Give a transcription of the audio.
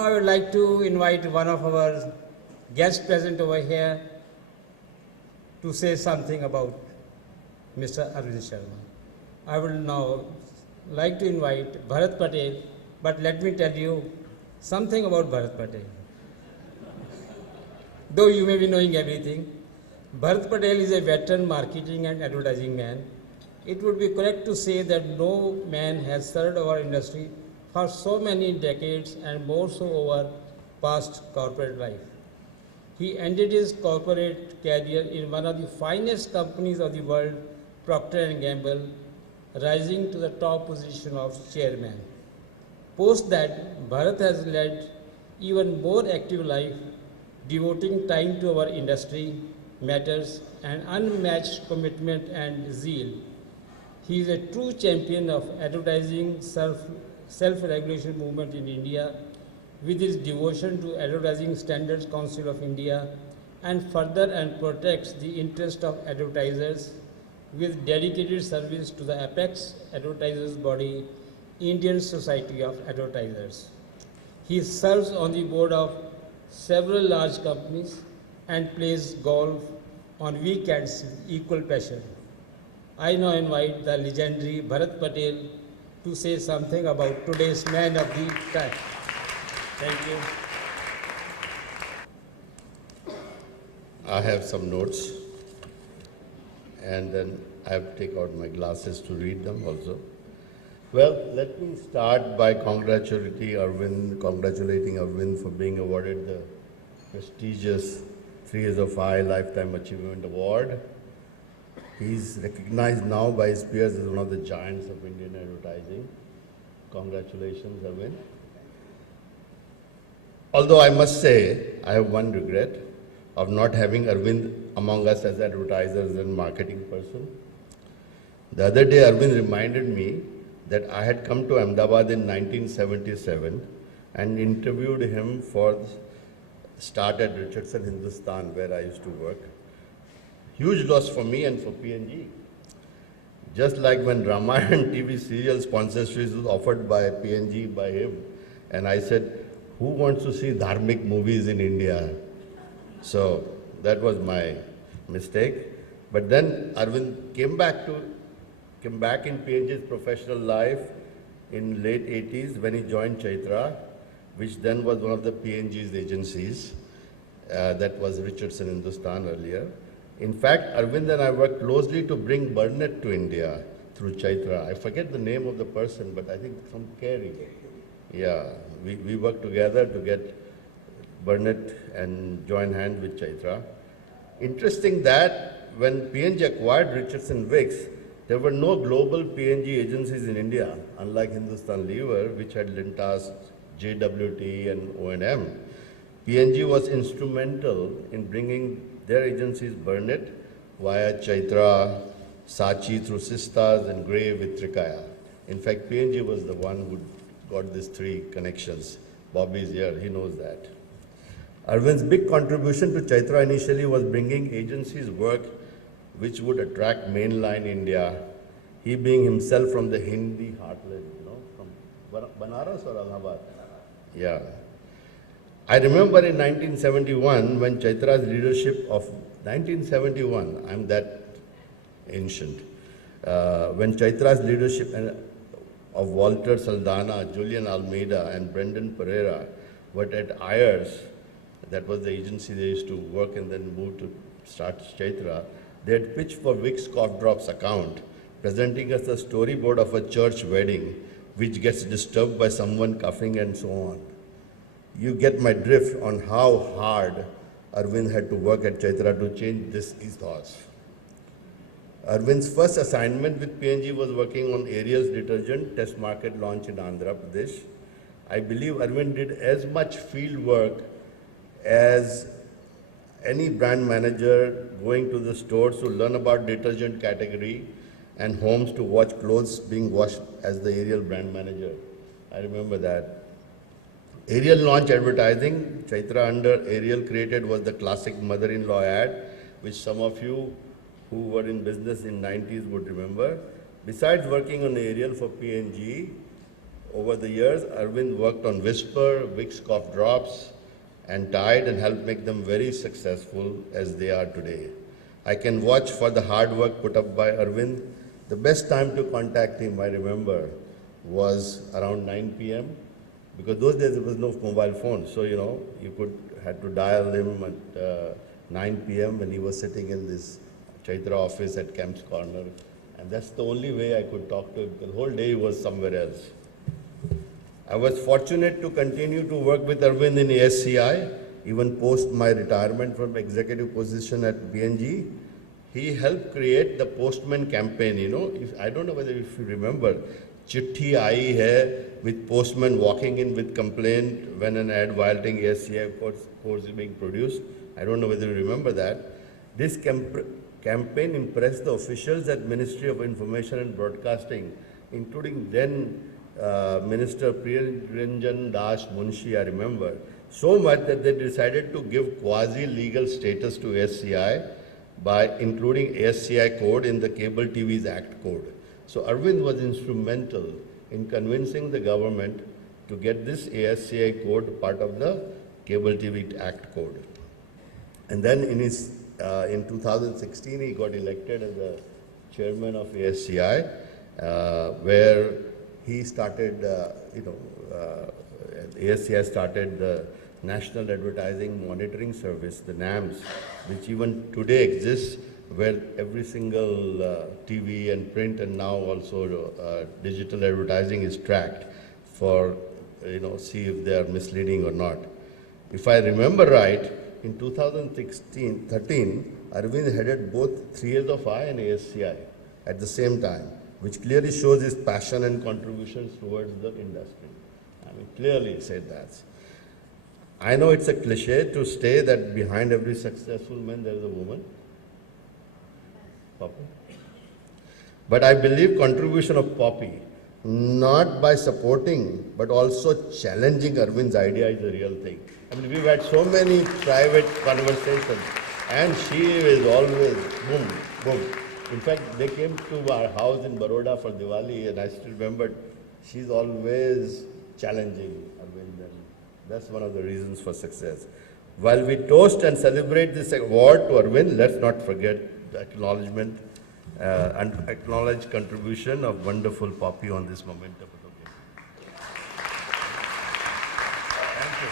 I would like to invite one of our guests present over here to say something about Mr. Arvind Sharma. I would now like to invite Bharat Patel, but let me tell you something about Bharat Patel. Though you may be knowing everything, Bharat Patel is a veteran marketing and advertising man. It would be correct to say that no man has served our industry for so many decades and more so over past corporate life. He ended his corporate career in one of the finest companies of the world, Procter & Gamble, rising to the top position of chairman. Post that, Bharat has led even more active life, devoting time to our industry matters and unmatched commitment and zeal. He is a true champion of advertising self-regulation movement in India with his devotion to Advertising Standards Council of India and further and protects the interest of advertisers with dedicated service to the apex advertisers body, Indian Society of Advertisers. He serves on the board of several large companies and plays golf on weekends with equal passion. I now invite the legendary Bharat Patel to say something about today's man of the time. Thank you. I have some notes and then I have to take out my glasses to read them also. Well, let me start by congratulating Arvind for being awarded the prestigious 3 years of I Lifetime Achievement Award. He's recognized now by his peers as one of the giants of Indian advertising. Congratulations, Arvind. Although I must say, I have one regret of not having Arvind among us as advertisers and marketing person. The other day, Arvind reminded me that I had come to Ahmedabad in 1977 and interviewed him for start at Richardson Hindustan, where I used to work. Huge loss for me and for P&G. Just like when Ramayana TV serial sponsorship was offered by P&G by him, and I said, who wants to see dharmic movies in India? So that was my mistake. But then Arvind came back in P&G's professional life in late 80s when he joined Chaitra, which then was one of the P&G's agencies. That was Richardson Hindustan earlier. In fact, Arvind and I worked closely to bring Burnett to India through Chaitra. I forget the name of the person, but I think from Kerry. Yeah, we worked together to get Burnett and join hands with Chaitra. Interesting that when P&G acquired Richardson Wicks, there were no global P&G agencies in India, unlike Hindustan Lever, which had Lintas, JWT and O&M. P&G was instrumental in bringing their agencies Burnett via Chaitra, Saatchi through Sistas and Gray with Trikaya. In fact, P&G was the one who got these 3 connections. Bobby is here, he knows that. Arvind's big contribution to Chaitra initially was bringing agencies work which would attract mainline India. He being himself from the Hindi heartland, from Banaras or Allahabad? Yeah. I remember in 1971 when Chaitra's leadership of 1971, I'm that ancient, when Chaitra's leadership of Walter Saldana, Julian Almeida and Brendan Pereira were at Ayers, that was the agency they used to work and then move to start Chaitra, they had pitched for Vicks Cough Drops account, presenting us a storyboard of a church wedding which gets disturbed by someone coughing and so on. You get my drift on how hard Arvind had to work at Chaitra to change this ethos. Arvind's first assignment with P&G was working on Ariel's detergent test market launch in Andhra Pradesh. I believe Arvind did as much field work as any brand manager going to the stores to learn about detergent category and homes to watch clothes being washed as the Ariel brand manager. I remember that. Ariel launch advertising, Chaitra under Ariel created was the classic mother-in-law ad, which some of you who were in business in 90s would remember. Besides working on Ariel for P&G, over the years, Arvind worked on Whisper, Vicks cough drops, and Tide and helped make them very successful as they are today. I can vouch for the hard work put up by Arvind. The best time to contact him, I remember, was around 9 p.m. because those days there was no mobile phone. So, you had to dial him at 9 p.m. when he was sitting in this Chaitra office at Kemp's Corner. And that's the only way I could talk to him because the whole day he was somewhere else. I was fortunate to continue to work with Arvind in ASCI, even post my retirement from executive position at BNG. He helped create the Postman campaign, I don't know whether if you remember, Chitti Aayi Hai, with postman walking in with complaint when an ad violating ASCI course is being produced. I don't know whether you remember that. This campaign impressed the officials at Ministry of Information and Broadcasting, including then Minister Priyaranjan Das Munshi, I remember, so much that they decided to give quasi-legal status to ASCI by including ASCI code in the Cable TV's Act code. So Arvind was instrumental in convincing the government to get this ASCI code part of the Cable TV Act code. And then in 2016, he got elected as the chairman of ASCI, where he started, ASCI started the National Advertising Monitoring Service, the NAMS, which even today exists, where every single TV and print and now also digital advertising is tracked for, see if they are misleading or not. If I remember right, in 2013, Arvind headed both 3 Years of I and ASCI at the same time, which clearly shows his passion and contributions towards the industry. Clearly said that. I know it's a cliche to say that behind every successful man there is a woman. Poppy. But I believe contribution of Poppy, not by supporting, but also challenging Arvind's idea is a real thing. We've had so many private conversations, and she is always boom, boom. In fact, they came to our house in Baroda for Diwali, and I still remember she's always challenging Arvind, and that's one of the reasons for success. While we toast and celebrate this award to Arvind, let's not forget the acknowledgement and acknowledge contribution of wonderful Poppy on this momentum. Thank you.